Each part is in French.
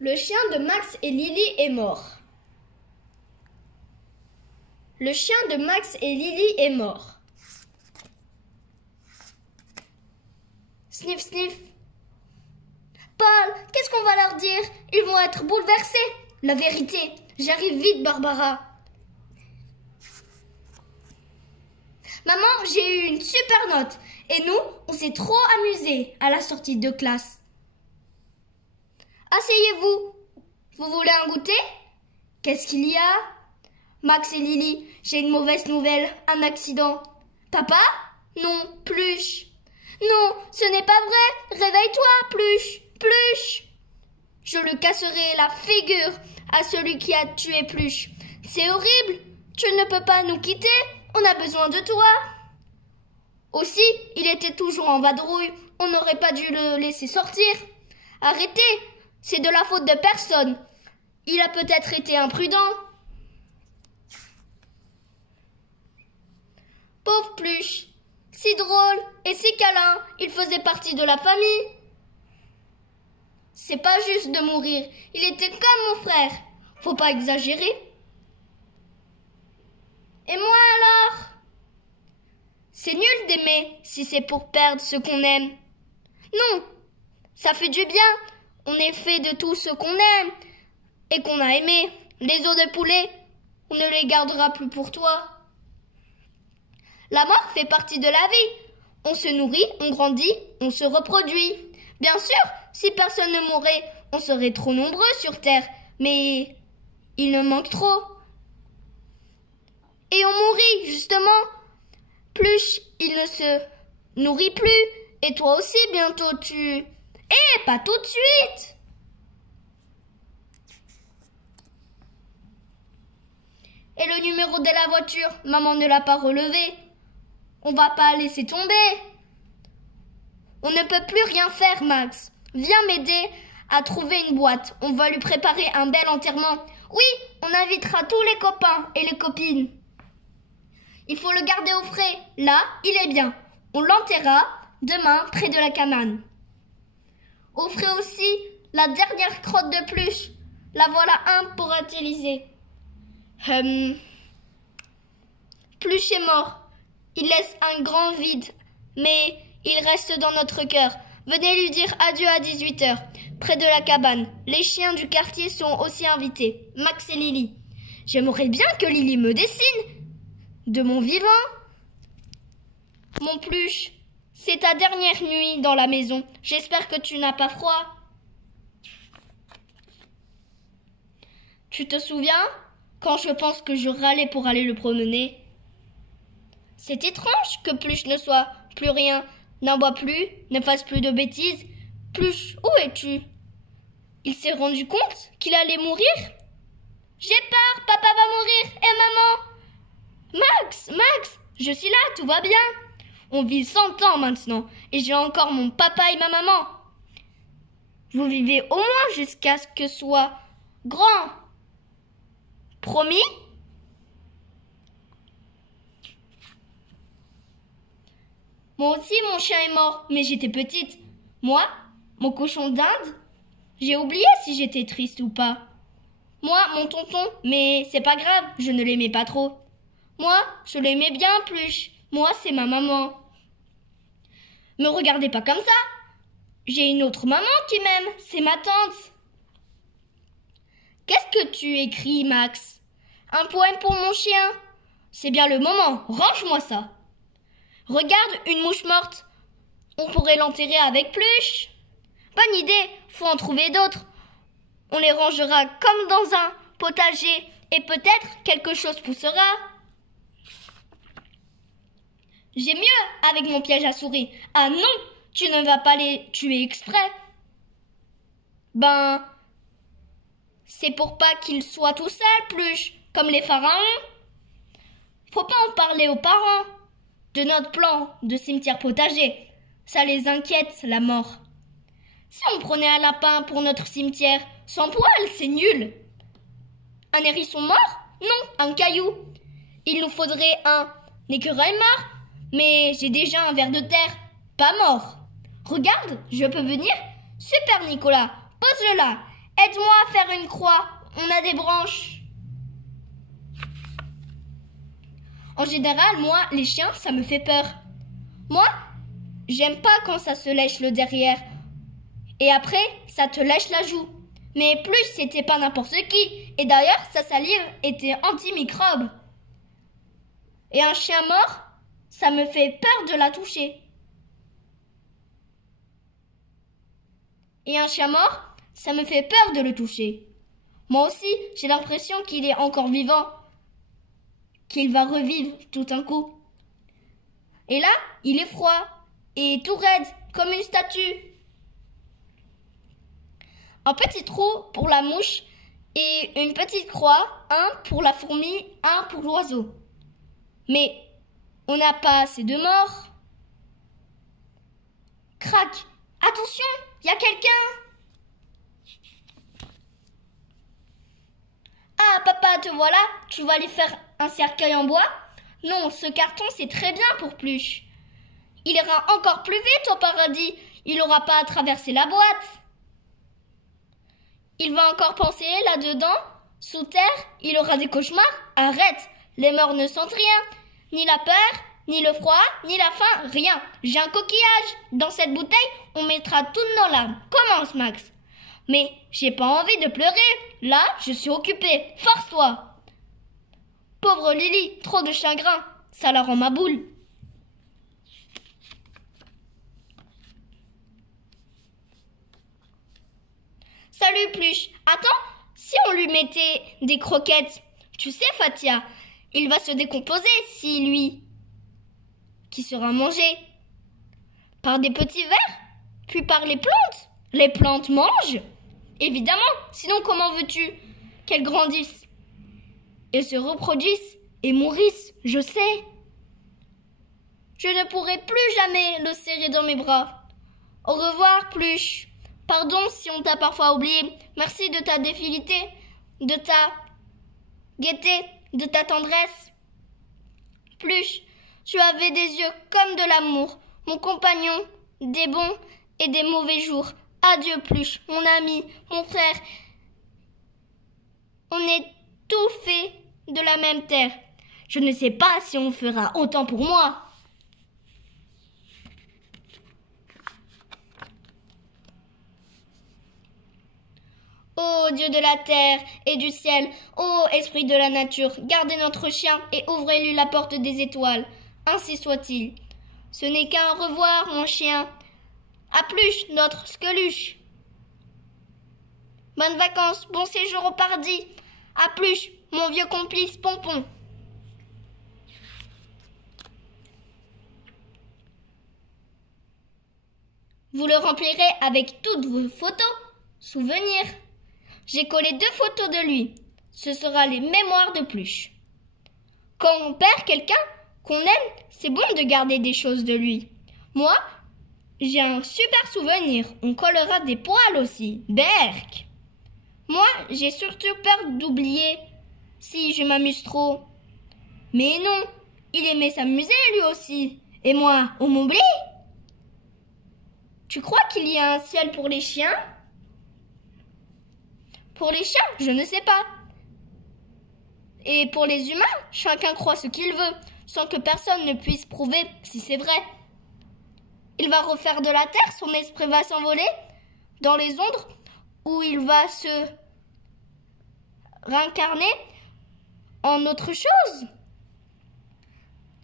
Le chien de Max et Lily est mort. Le chien de Max et Lily est mort. Sniff, sniff. Paul, qu'est-ce qu'on va leur dire? Ils vont être bouleversés. La vérité. J'arrive vite, Barbara. Maman, j'ai eu une super note. Et nous, on s'est trop amusés à la sortie de classe. Asseyez-vous. Vous voulez un goûter? Qu'est-ce qu'il y a? Max et Lily, j'ai une mauvaise nouvelle, un accident. Papa? Non, Pluche. Non, ce n'est pas vrai. Réveille-toi, Pluche. Pluche. Je le casserai la figure à celui qui a tué Pluche. C'est horrible. Tu ne peux pas nous quitter. On a besoin de toi. Aussi, il était toujours en vadrouille. On n'aurait pas dû le laisser sortir. Arrêtez. C'est de la faute de personne. Il a peut-être été imprudent. Pauvre Pluche. Si drôle et si câlin. Il faisait partie de la famille. C'est pas juste de mourir. Il était comme mon frère. Faut pas exagérer. Et moi alors? C'est nul d'aimer si c'est pour perdre ce qu'on aime. Non, ça fait du bien. On est fait de tout ce qu'on aime et qu'on a aimé. Les os de poulet, on ne les gardera plus pour toi. La mort fait partie de la vie. On se nourrit, on grandit, on se reproduit. Bien sûr, si personne ne mourait, on serait trop nombreux sur Terre. Mais il en manque trop. Et on mourit, justement. Pluche, il ne se nourrit plus. Et toi aussi, bientôt, tu... Eh, pas tout de suite. Et le numéro de la voiture, maman ne l'a pas relevé. On va pas laisser tomber. On ne peut plus rien faire, Max. Viens m'aider à trouver une boîte. On va lui préparer un bel enterrement. Oui, on invitera tous les copains et les copines. Il faut le garder au frais. Là, il est bien. On l'enterrera demain près de la cabane. Offrez aussi la dernière crotte de Pluche. La voilà un pour utiliser. Pluche est mort. Il laisse un grand vide, mais il reste dans notre cœur. Venez lui dire adieu à 18h, près de la cabane. Les chiens du quartier sont aussi invités. Max et Lily. J'aimerais bien que Lily me dessine. De mon vivant. Mon Pluche, c'est ta dernière nuit dans la maison. J'espère que tu n'as pas froid. Tu te souviens quand je pense que je râlais pour aller le promener? C'est étrange que Pluche ne soit plus rien, n'aboie plus, ne fasse plus de bêtises. Pluche, où es-tu? Il s'est rendu compte qu'il allait mourir? J'ai peur, papa va mourir, et maman? Max, je suis là, tout va bien. On vit 100 ans maintenant, et j'ai encore mon papa et ma maman. Vous vivez au moins jusqu'à ce que soit grand. Promis? Moi aussi, mon chien est mort, mais j'étais petite. Moi, mon cochon d'Inde, j'ai oublié si j'étais triste ou pas. Moi, mon tonton, mais c'est pas grave, je ne l'aimais pas trop. Moi, je l'aimais bien, Pluche. Moi, c'est ma maman. Me regardez pas comme ça. J'ai une autre maman qui m'aime, c'est ma tante. Qu'est-ce que tu écris, Max? Un poème pour mon chien? C'est bien le moment, range-moi ça. Regarde, une mouche morte. On pourrait l'enterrer avec Pluche. Bonne idée, faut en trouver d'autres. On les rangera comme dans un potager et peut-être quelque chose poussera. J'ai mieux avec mon piège à souris. Ah non, tu ne vas pas les tuer exprès. Ben, c'est pour pas qu'ils soient tout seuls, Pluche, comme les pharaons. Faut pas en parler aux parents de notre plan de cimetière potager. Ça les inquiète, la mort. Si on prenait un lapin pour notre cimetière, sans poil, c'est nul. Un hérisson mort? Non, un caillou. Il nous faudrait un écureuil mort, mais j'ai déjà un ver de terre, pas mort. Regarde, je peux venir? Super, Nicolas, pose-le là. Aide-moi à faire une croix. On a des branches. En général, moi, les chiens, ça me fait peur. Moi, j'aime pas quand ça se lèche le derrière. Et après, ça te lèche la joue. Mais plus, c'était pas n'importe qui. Et d'ailleurs, sa salive était antimicrobe. Et un chien mort, ça me fait peur de la toucher. Et un chien mort, ça me fait peur de le toucher. Moi aussi, j'ai l'impression qu'il est encore vivant, qu'il va revivre tout un coup. Et là, il est froid et tout raide, comme une statue. Un petit trou pour la mouche et une petite croix, un pour la fourmi, un pour l'oiseau. Mais on n'a pas assez de morts. Crac! Attention, il y a quelqu'un! Ah, papa, te voilà, tu vas lui faire un cercueil en bois? Non, ce carton, c'est très bien pour Pluche. Il ira encore plus vite au paradis. Il n'aura pas à traverser la boîte. Il va encore penser là-dedans. Sous terre, il aura des cauchemars. Arrête, les morts ne sentent rien. Ni la peur, ni le froid, ni la faim, rien. J'ai un coquillage. Dans cette bouteille, on mettra toutes nos larmes. Commence, Max. Mais j'ai pas envie de pleurer. Là, je suis occupée. Force-toi. Pauvre Lily, trop de chagrin. Ça la rend ma boule. Salut, Pluche. Attends, si on lui mettait des croquettes, tu sais, Fatia, il va se décomposer si lui, qui sera mangé par des petits vers, puis par les plantes. Les plantes mangent, évidemment, sinon comment veux-tu qu'elles grandissent et se reproduisent et mourissent, je sais. Je ne pourrai plus jamais le serrer dans mes bras. Au revoir, Pluche. Pardon si on t'a parfois oublié. Merci de ta défilité, de ta gaieté, de ta tendresse. Pluche, tu avais des yeux comme de l'amour, mon compagnon, des bons et des mauvais jours. Adieu, Pluche, mon ami, mon frère. On est tout fait de la même terre. Je ne sais pas si on fera autant pour moi. Ô Dieu de la terre et du ciel, ô esprit de la nature, gardez notre chien et ouvrez-lui la porte des étoiles. Ainsi soit-il. Ce n'est qu'un au revoir, mon chien. À plus, notre squeluche. Bonnes vacances, bon séjour au paradis. À plus, mon vieux complice Pompon. Vous le remplirez avec toutes vos photos, souvenirs. J'ai collé 2 photos de lui. Ce sera les mémoires de Pluche. Quand on perd quelqu'un qu'on aime, c'est bon de garder des choses de lui. Moi, j'ai un super souvenir. On collera des poils aussi. Berk. Moi, j'ai surtout peur d'oublier si je m'amuse trop. Mais non, il aimait s'amuser lui aussi. Et moi, on m'oublie? Tu crois qu'il y a un ciel pour les chiens? Pour les chiens, je ne sais pas. Et pour les humains, chacun croit ce qu'il veut, sans que personne ne puisse prouver si c'est vrai. Il va refaire de la terre, son esprit va s'envoler dans les ombres, où il va se réincarner en autre chose.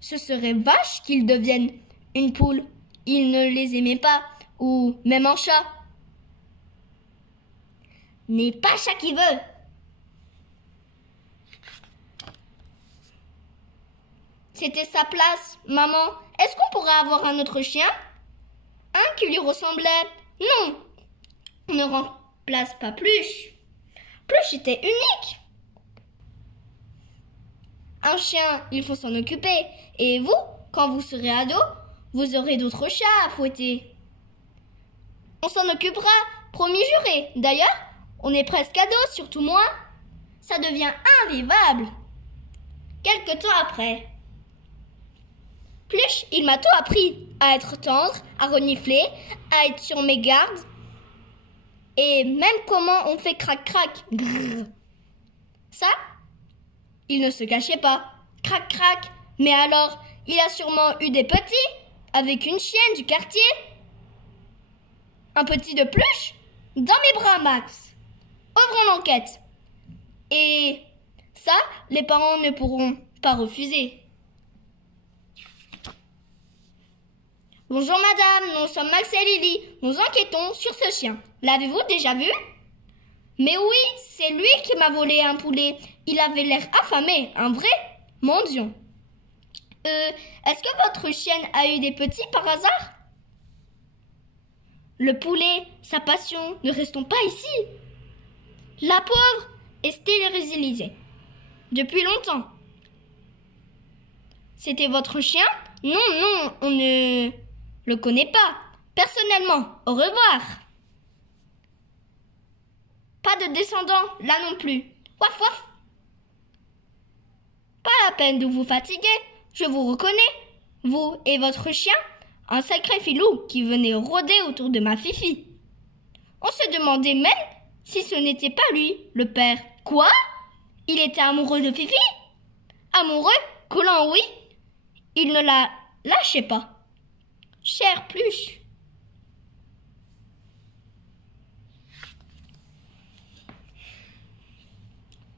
Ce serait vache qu'il devienne une poule. Il ne les aimait pas, ou même un chat. N'est pas chat qui veut. C'était sa place, maman. Est-ce qu'on pourrait avoir un autre chien? Un qui lui ressemblait? Non, on ne remplace pas Pluche. Pluche était unique. Un chien, il faut s'en occuper. Et vous, quand vous serez ado, vous aurez d'autres chats à fouetter. On s'en occupera, promis juré. D'ailleurs, on est presque ado, surtout moi. Ça devient invivable. Quelque temps après. Pluche, il m'a tout appris. À être tendre, à renifler, à être sur mes gardes. Et même comment on fait crac-crac. Grrr. Ça, il ne se cachait pas. Crac-crac. Mais alors, il a sûrement eu des petits avec une chienne du quartier. Un petit de pluche dans mes bras, Max. Ouvrons l'enquête. Et ça, les parents ne pourront pas refuser. Bonjour madame, nous sommes Max et Lily. Nous enquêtons sur ce chien. L'avez-vous déjà vu? Mais oui, c'est lui qui m'a volé un poulet. Il avait l'air affamé, un vrai mendiant. Est-ce que votre chienne a eu des petits par hasard? Le poulet, sa passion, ne restons pas ici. La pauvre est stérilisée depuis longtemps. C'était votre chien? Non, on ne le connaît pas. Personnellement, au revoir. Pas de descendants, là non plus. Waf waf. Pas la peine de vous fatiguer, je vous reconnais. Vous et votre chien, un sacré filou qui venait rôder autour de ma Fifi. On se demandait même si ce n'était pas lui, le père. Quoi? Il était amoureux de Fifi? Amoureux? Collant, oui. Il ne la lâchait pas. Chère pluche.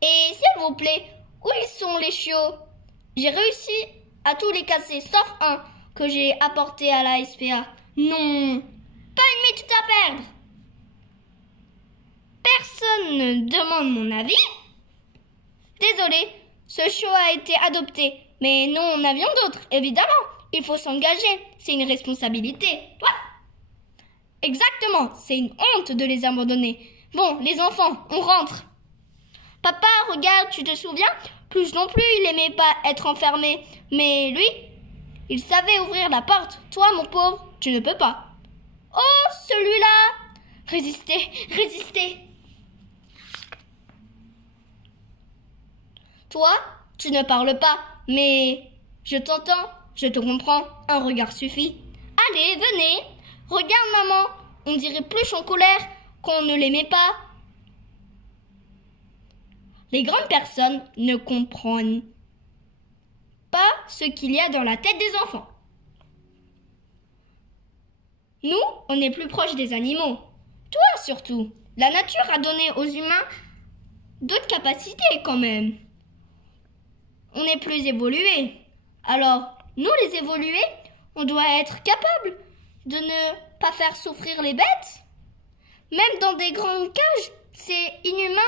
Et s'il vous plaît, où ils sont les chiots? J'ai réussi à tous les casser, sauf un que j'ai apporté à la SPA. Non, pas une minute à perdre. Personne ne demande mon avis. Désolé, ce chiot a été adopté, mais nous en avions d'autres, évidemment. Il faut s'engager, c'est une responsabilité. Toi? Exactement, c'est une honte de les abandonner. Bon, les enfants, on rentre. Papa, regarde, tu te souviens? Plus non plus, il aimait pas être enfermé. Mais lui, il savait ouvrir la porte. Toi, mon pauvre, tu ne peux pas. Oh, celui-là! Résistez, résistez. Toi, tu ne parles pas, mais je t'entends, je te comprends. Un regard suffit. Allez, venez. Regarde, maman. On dirait plus en colère qu'on ne l'aimait pas. Les grandes personnes ne comprennent pas ce qu'il y a dans la tête des enfants. Nous, on est plus proche des animaux. Toi surtout. La nature a donné aux humains d'autres capacités quand même. On est plus évolués. Alors, nous les évolués, on doit être capable de ne pas faire souffrir les bêtes. Même dans des grandes cages, c'est inhumain.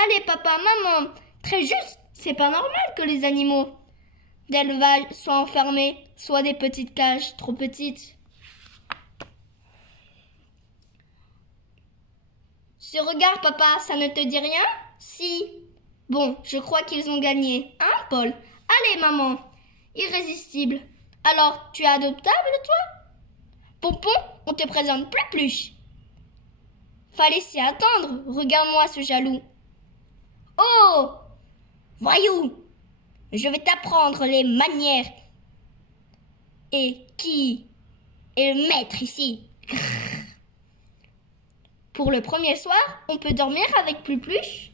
Allez papa, maman, très juste, c'est pas normal que les animaux d'élevage soient enfermés, soit des petites cages trop petites. Ce regard papa, ça ne te dit rien? Si. Bon, je crois qu'ils ont gagné, hein Paul? Allez maman, irrésistible. Alors, tu es adoptable toi? Pompon, on te présente plus. Fallait s'y attendre, regarde-moi ce jaloux. Oh! Voyou! Je vais t'apprendre les manières. Et qui est le maître ici? Pour le premier soir, on peut dormir avec Plus.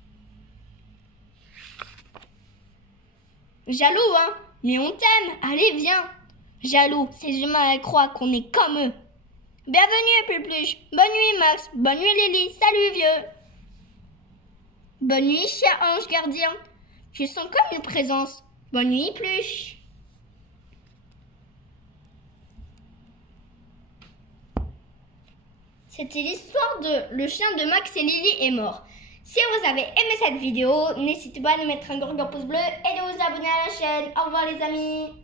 Jaloux, hein? Mais on t'aime, allez, viens. Jaloux, ces humains, elles croient qu'on est comme eux. Bienvenue, Plus. Bonne nuit, Max. Bonne nuit, Lily. Salut, vieux. Bonne nuit, cher ange gardien. Tu sens comme une présence. Bonne nuit, Pluche. C'était l'histoire de Le chien de Max et Lily est mort. Si vous avez aimé cette vidéo, n'hésitez pas à nous mettre un gros pouce bleu et de vous abonner à la chaîne. Au revoir les amis.